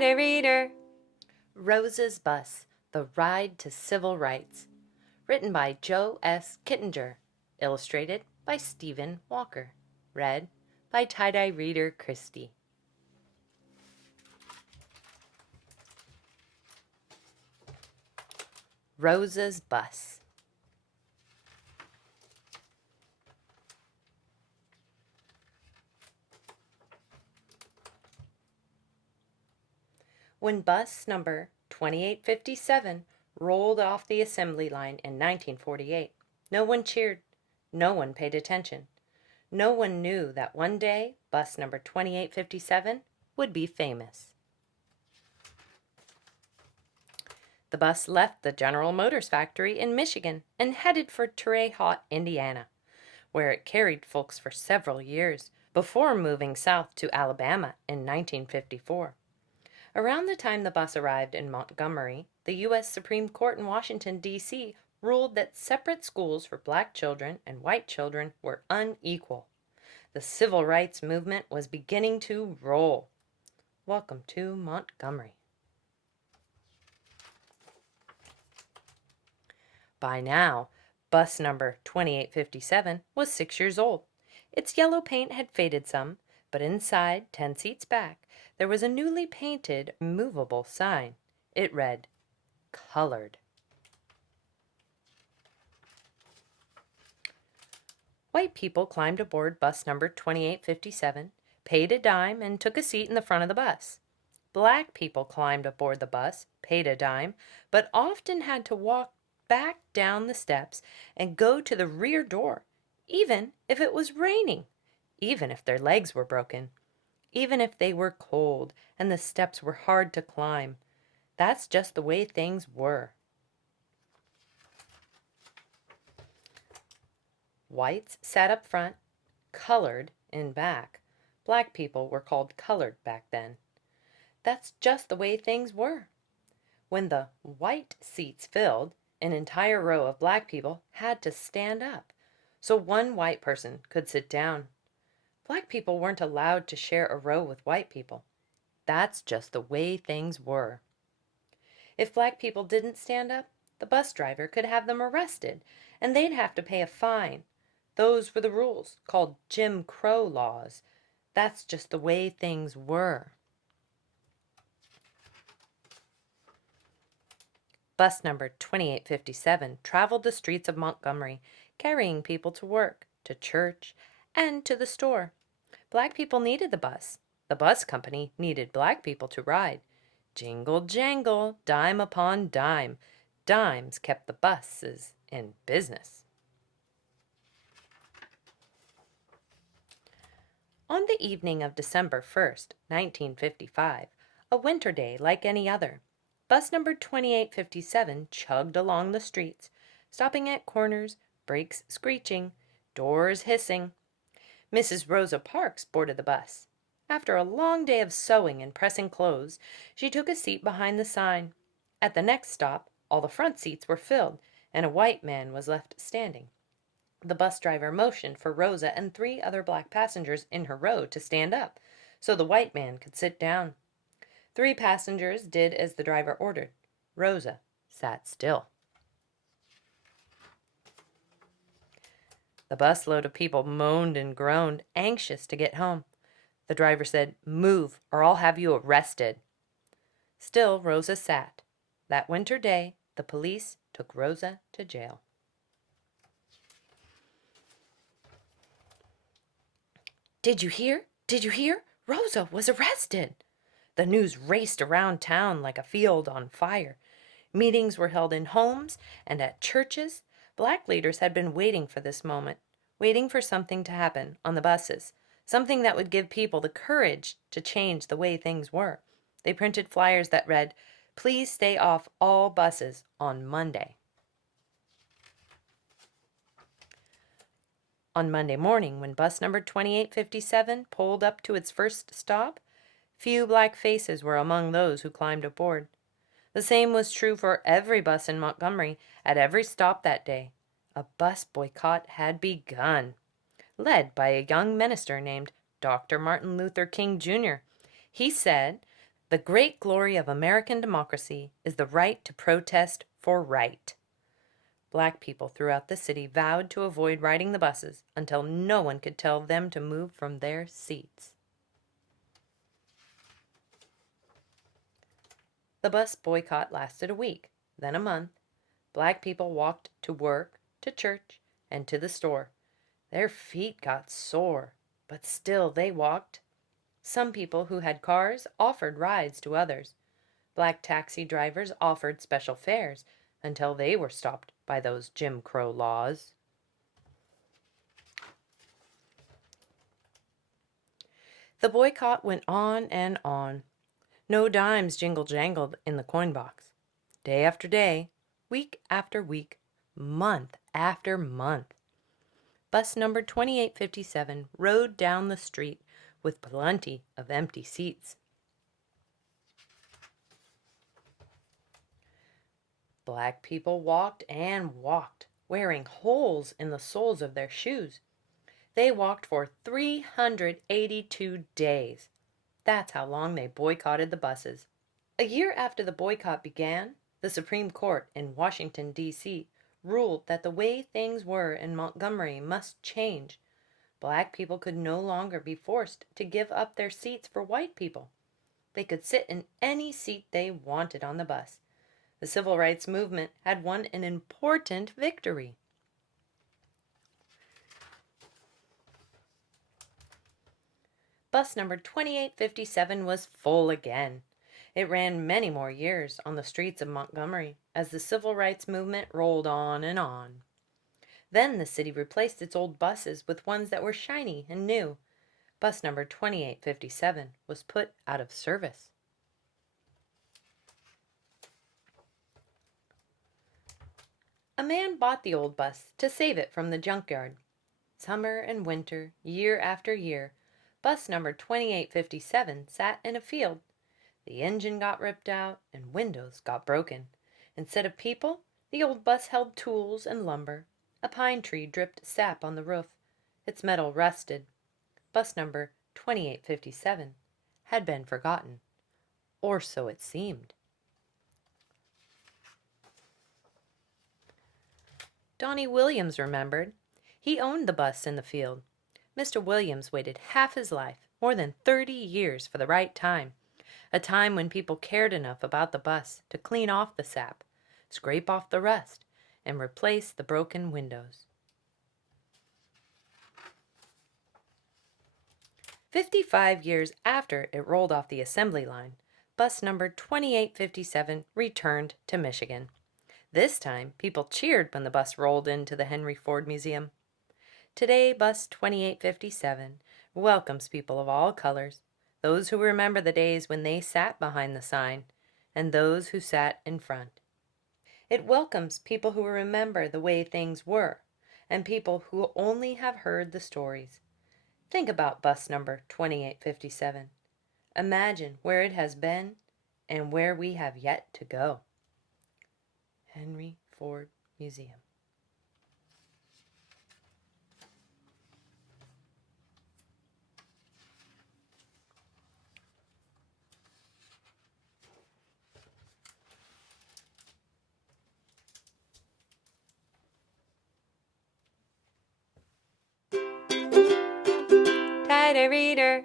Tie-dye reader. Rosa's Bus, The Ride to Civil Rights. Written by Joe S. Kittinger. Illustrated by Stephen Walker. Read by tie-dye reader Kristie. Rosa's Bus. When bus number 2857 rolled off the assembly line in 1948, no one cheered, no one paid attention. No one knew that one day bus number 2857 would be famous. The bus left the General Motors factory in Michigan and headed for Terre Haute, Indiana, where it carried folks for several years before moving south to Alabama in 1954. Around the time the bus arrived in Montgomery, the U.S. Supreme Court in Washington, D.C. ruled that separate schools for black children and white children were unequal. The civil rights movement was beginning to roll. Welcome to Montgomery. By now, bus number 2857 was 6 years old. Its yellow paint had faded some, but inside, 10 seats back, there was a newly painted, movable sign. It read, "Colored." White people climbed aboard bus number 2857, paid a dime, and took a seat in the front of the bus. Black people climbed aboard the bus, paid a dime, but often had to walk back down the steps and go to the rear door, even if it was raining, even if their legs were broken, even if they were cold and the steps were hard to climb. That's just the way things were. Whites sat up front, colored in back. Black people were called colored back then. That's just the way things were. When the white seats filled, an entire row of black people had to stand up, so one white person could sit down. Black people weren't allowed to share a row with white people. That's just the way things were. If black people didn't stand up, the bus driver could have them arrested, and they'd have to pay a fine. Those were the rules, called Jim Crow laws. That's just the way things were. Bus number 2857 traveled the streets of Montgomery, carrying people to work, to church, and to the store. Black people needed the bus. The bus company needed black people to ride. Jingle jangle, dime upon dime. Dimes kept the buses in business. On the evening of December 1st, 1955, a winter day like any other, bus number 2857 chugged along the streets, stopping at corners, brakes screeching, doors hissing. Mrs. Rosa Parks boarded the bus. After a long day of sewing and pressing clothes, she took a seat behind the sign. At the next stop, all the front seats were filled, and a white man was left standing. The bus driver motioned for Rosa and 3 other black passengers in her row to stand up, so the white man could sit down. 3 passengers did as the driver ordered. Rosa sat still. The busload of people moaned and groaned, anxious to get home. The driver said, "Move, or I'll have you arrested." Still, Rosa sat. That winter day, the police took Rosa to jail. "Did you hear? Did you hear? Rosa was arrested!" The news raced around town like a field on fire. Meetings were held in homes and at churches. Black leaders had been waiting for this moment, waiting for something to happen on the buses, something that would give people the courage to change the way things were. They printed flyers that read, "Please stay off all buses on Monday." On Monday morning, when bus number 2857 pulled up to its first stop, few black faces were among those who climbed aboard. The same was true for every bus in Montgomery at every stop that day. A bus boycott had begun, led by a young minister named Dr. Martin Luther King Jr. He said The great glory of American democracy is the right to protest for right. Black people throughout the city vowed to avoid riding the buses until no one could tell them to move from their seats. The bus boycott lasted a week, then a month. Black people walked to work, to church, and to the store. Their feet got sore, but still they walked. Some people who had cars offered rides to others. Black taxi drivers offered special fares until they were stopped by those Jim Crow laws. The boycott went on and on. No dimes jingle-jangled in the coin box. Day after day, week after week, month after month. Bus number 2857 rode down the street with plenty of empty seats. Black people walked and walked, wearing holes in the soles of their shoes. They walked for 382 days. That's how long they boycotted the buses. A year after the boycott began, the Supreme Court in Washington, D.C. ruled that the way things were in Montgomery must change. Black people could no longer be forced to give up their seats for white people. They could sit in any seat they wanted on the bus. The civil rights movement had won an important victory. Bus number 2857 was full again. It ran many more years on the streets of Montgomery as the civil rights movement rolled on and on. Then the city replaced its old buses with ones that were shiny and new. Bus number 2857 was put out of service. A man bought the old bus to save it from the junkyard. Summer and winter, year after year, bus number 2857 sat in a field. The engine got ripped out and windows got broken. Instead of people, the old bus held tools and lumber. A pine tree dripped sap on the roof. Its metal rusted. Bus number 2857 had been forgotten, or so it seemed. Donnie Williams remembered. He owned the bus in the field. Mr. Williams waited half his life, more than 30 years, for the right time, a time when people cared enough about the bus to clean off the sap, scrape off the rust, and replace the broken windows. 55 years after it rolled off the assembly line, bus number 2857 returned to Michigan. This time, people cheered when the bus rolled into the Henry Ford Museum. Today, bus 2857 welcomes people of all colors, those who remember the days when they sat behind the sign, and those who sat in front. It welcomes people who remember the way things were, and people who only have heard the stories. Think about bus number 2857. Imagine where it has been and where we have yet to go. Henry Ford Museum. Tighter reader,